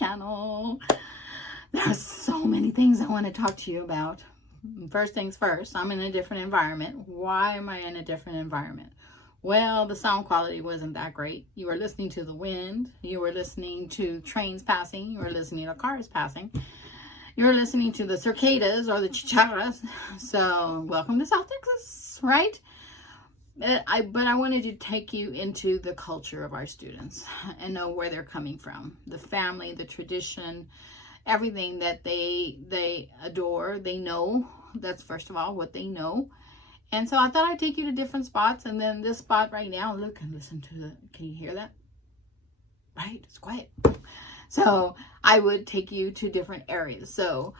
channel. There are so many things I want to talk to you about. First things first, I'm in a different environment. Why am I in a different environment? Well, the sound quality wasn't that great. You were listening to the wind. You were listening to trains passing. You were listening to cars passing. You were listening to the cicadas or the chicharras. So, welcome to South Texas, right? But I wanted to take you into the culture of our students and know where they're coming from. The family, the tradition, everything that they adore, they know. That's first of all what they know. And so I thought I'd take you to different spots. And then this spot right now, look and listen to the, can you hear that? Right? It's quiet. So I would take you to different areas. So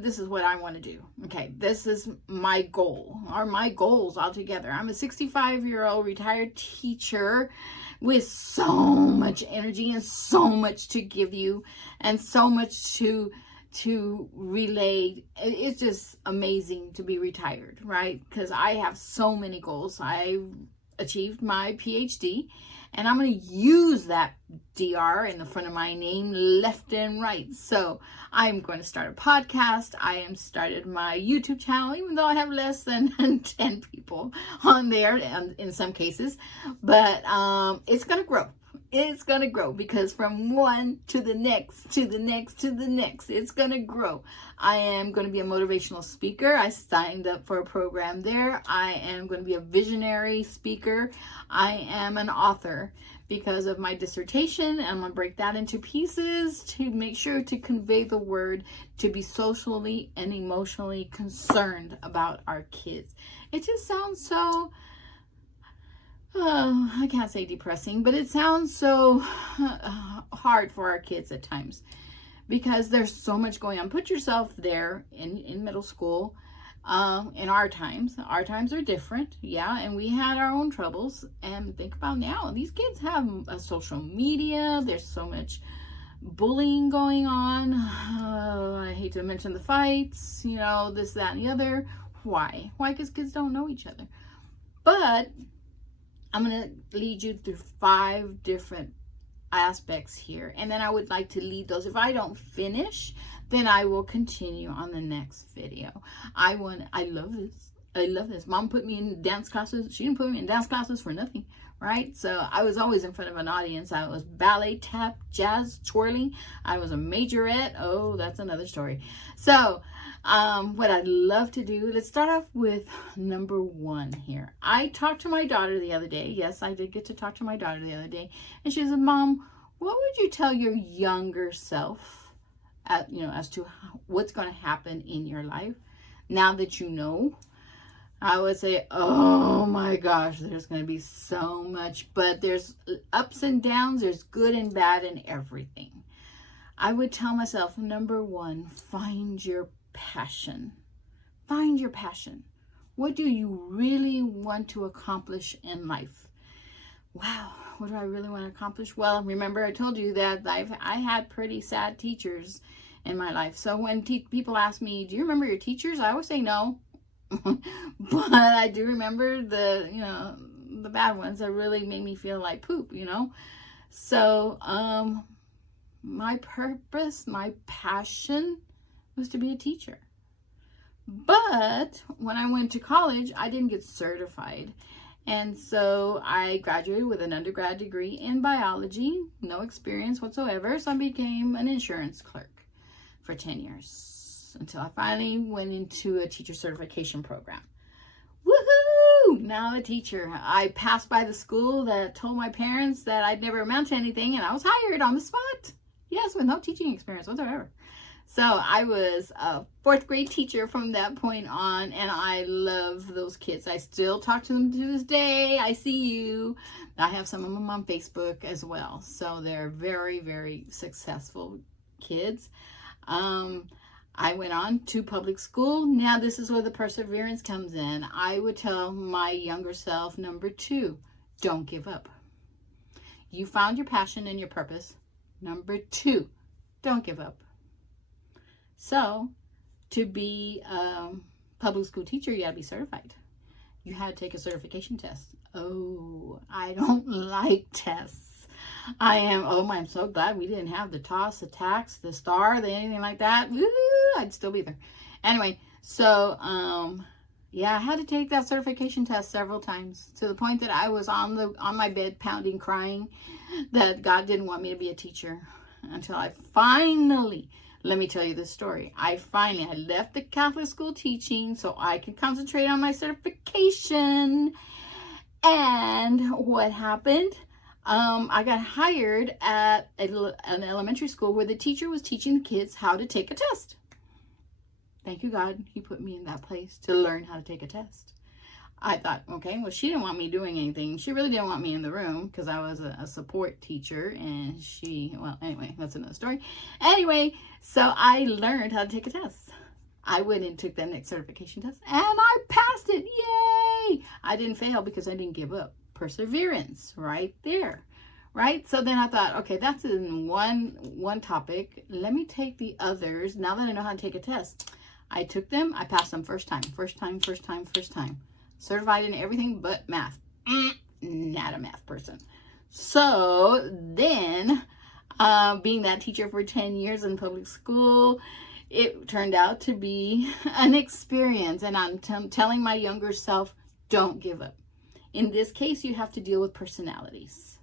this is what I want to do. Okay, this is my goal, or my goals altogether. I'm a 65-year-old retired teacher with so much energy and so much to give you and so much to relay. It's just amazing to be retired, right? Because I have so many goals. I achieved my PhD, and I'm going to use that DR in the front of my name left and right. So I'm going to start a podcast. I am started my YouTube channel, even though I have less than 10 people on there in some cases. But it's going to grow. It's going to grow because from one to the next, to the next, to the next, it's going to grow. I am going to be a motivational speaker. I signed up for a program there. I am going to be a visionary speaker. I am an author because of my dissertation. I'm going to break that into pieces to make sure to convey the word, to be socially and emotionally concerned about our kids. It just sounds so... I can't say depressing, but it sounds so hard for our kids at times because there's so much going on. Put yourself there in middle school. In our times are different. Yeah. And we had our own troubles, and think about now, these kids have a social media. There's so much bullying going on. I hate to mention the fights, this, that, and the other. Why? Because kids don't know each other. But I'm going to lead you through 5 different aspects here. And then I would like to lead those. If I don't finish, then I will continue on the next video. I love this. I love this. Mom put me in dance classes. She didn't put me in dance classes for nothing, right? So I was always in front of an audience. I was ballet, tap, jazz, twirling. I was a majorette. Oh, that's another story. So what I'd love to do, let's start off with number 1 here. I talked to my daughter the other day. Yes, I did get to talk to my daughter the other day. And she said, Mom, what would you tell your younger self, as to what's going to happen in your life now that you know? I would say, oh my gosh, there's going to be so much, but there's ups and downs. There's good and bad in everything. I would tell myself, number 1, find your passion. Find your passion. What do you really want to accomplish in life? Wow, what do I really want to accomplish? Well, remember I told you that I had pretty sad teachers in my life. So when people ask me, do you remember your teachers? I always say no. But I do remember the bad ones that really made me feel like poop, So my purpose, my passion was to be a teacher. But when I went to college, I didn't get certified. And so I graduated with an undergrad degree in biology, no experience whatsoever. So I became an insurance clerk for 10 years until I finally went into a teacher certification program. Woohoo! Now a teacher. I passed by the school that told my parents that I'd never amount to anything, and I was hired on the spot. Yes, with no teaching experience whatsoever. So I was a 4th grade teacher from that point on, and I love those kids. I still talk to them to this day. I see you. I have some of them on Facebook as well. So they're very, very successful kids. I went on to public school. Now this is where the perseverance comes in. I would tell my younger self, number 2, don't give up. You found your passion and your purpose. Number 2, don't give up. So, to be a public school teacher, you got to be certified. You had to take a certification test. Oh, I don't like tests. I'm so glad we didn't have the toss, the tax, the star, anything like that. Woo, I'd still be there. Anyway, so, yeah, I had to take that certification test several times to the point that I was on my bed pounding, crying that God didn't want me to be a teacher until I finally, let me tell you this story. I left the Catholic school teaching so I could concentrate on my certification. And what happened? I got hired at an elementary school where the teacher was teaching the kids how to take a test. Thank you, God. He put me in that place to learn how to take a test. I thought, okay, well, she didn't want me doing anything. She really didn't want me in the room because I was a support teacher. And well, anyway, that's another story. Anyway, so I learned how to take a test. I went and took that next certification test and I passed it. Yay! I didn't fail because I didn't give up. Perseverance right there. Right? So then I thought, okay, that's in one topic. Let me take the others. Now that I know how to take a test, I took them. I passed them first time. Certified in everything but math. Not a math person. So then, being that teacher for 10 years in public school, it turned out to be an experience. And I'm telling my younger self, don't give up. In this case, you have to deal with personalities.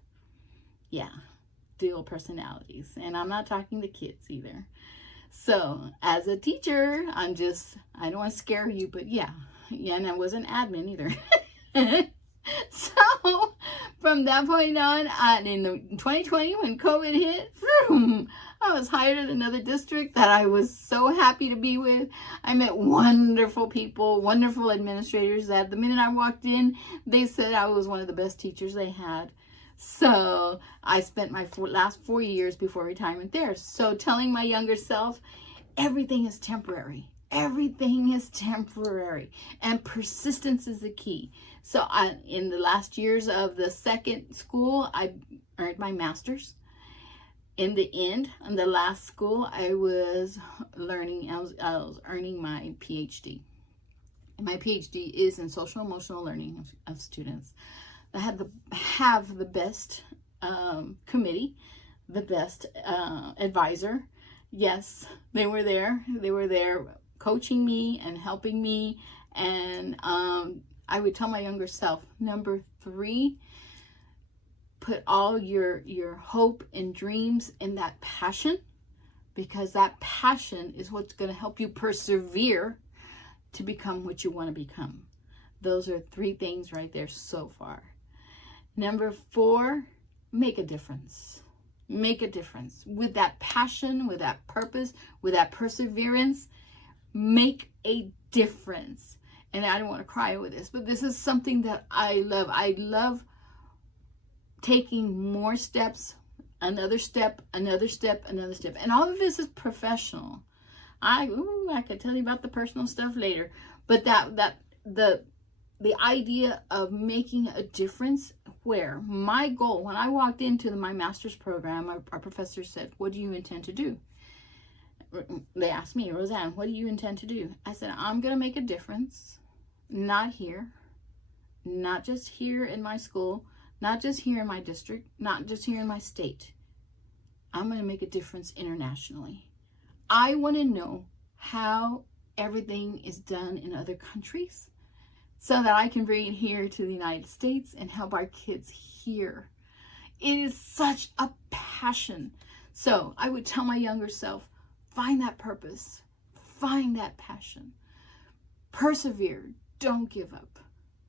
Yeah, deal with personalities. And I'm not talking to kids either. So as a teacher, I don't want to scare you, but yeah, and I wasn't admin either. So from that point on, in 2020, when COVID hit, I was hired at another district that I was so happy to be with. I met wonderful people, wonderful administrators that the minute I walked in, they said I was one of the best teachers they had. So I spent my last 4 years before retirement there. So telling my younger self, everything is temporary. Everything is temporary. And persistence is the key. So in the last years of the second school, I earned my master's. In the end, in the last school, I was earning my PhD. And my PhD is in social emotional learning of students. I have the best committee, the best advisor. Yes, they were there. They were there coaching me and helping me. And I would tell my younger self, number 3, put all your hope and dreams in that passion, because that passion is what's going to help you persevere to become what you want to become. Those are 3 things right there so far. Number 4, make a difference. Make a difference. With that passion, with that purpose, with that perseverance, make a difference. And I don't want to cry over this, but this is something that I love. I love taking more steps, another step, another step, another step. And all of this is professional. I could tell you about the personal stuff later. But the idea of making a difference, where my goal, when I walked into my master's program, our professor said, what do you intend to do? They asked me, Roseanne, what do you intend to do? I said, I'm going to make a difference, not here, not just here in my school, not just here in my district, not just here in my state. I'm going to make a difference internationally. I want to know how everything is done in other countries, so that I can bring it here to the United States and help our kids here. It is such a passion. So I would tell my younger self, find that purpose, find that passion, persevere, don't give up,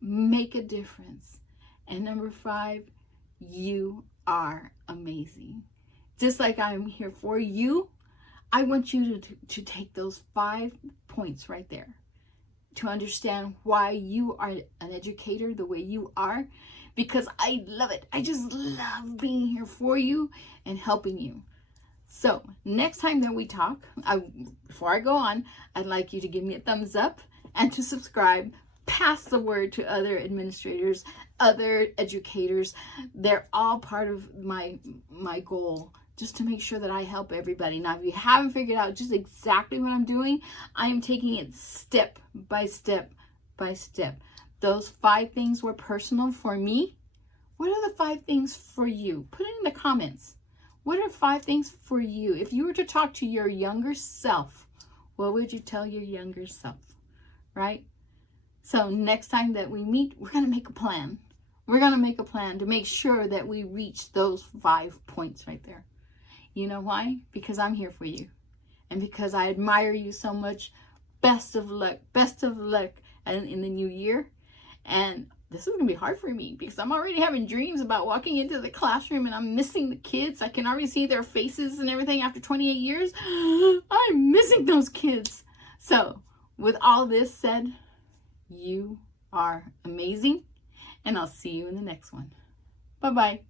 make a difference. And number 5, you are amazing. Just like I'm here for you, I want you to take those 5 points right there, to understand why you are an educator the way you are, because I love it. I just love being here for you and helping you. So next time that we talk, before I go on, I'd like you to give me a thumbs up and to subscribe. Pass the word to other administrators, other educators. They're all part of my goal, just to make sure that I help everybody. Now, if you haven't figured out just exactly what I'm doing, I am taking it step by step by step. Those 5 things were personal for me, What are the 5 things for you? Put it in the comments. What are 5 things for you? If you were to talk to your younger self, what would you tell your younger self? Right? So next time that we meet, we're going to make a plan. We're going to make a plan to make sure that we reach those 5 points right there. You know why? Because I'm here for you. And because I admire you so much. Best of luck. Best of luck in the new year. And this is going to be hard for me because I'm already having dreams about walking into the classroom and I'm missing the kids. I can already see their faces and everything after 28 years. I'm missing those kids. So with all this said, you are amazing. And I'll see you in the next one. Bye-bye.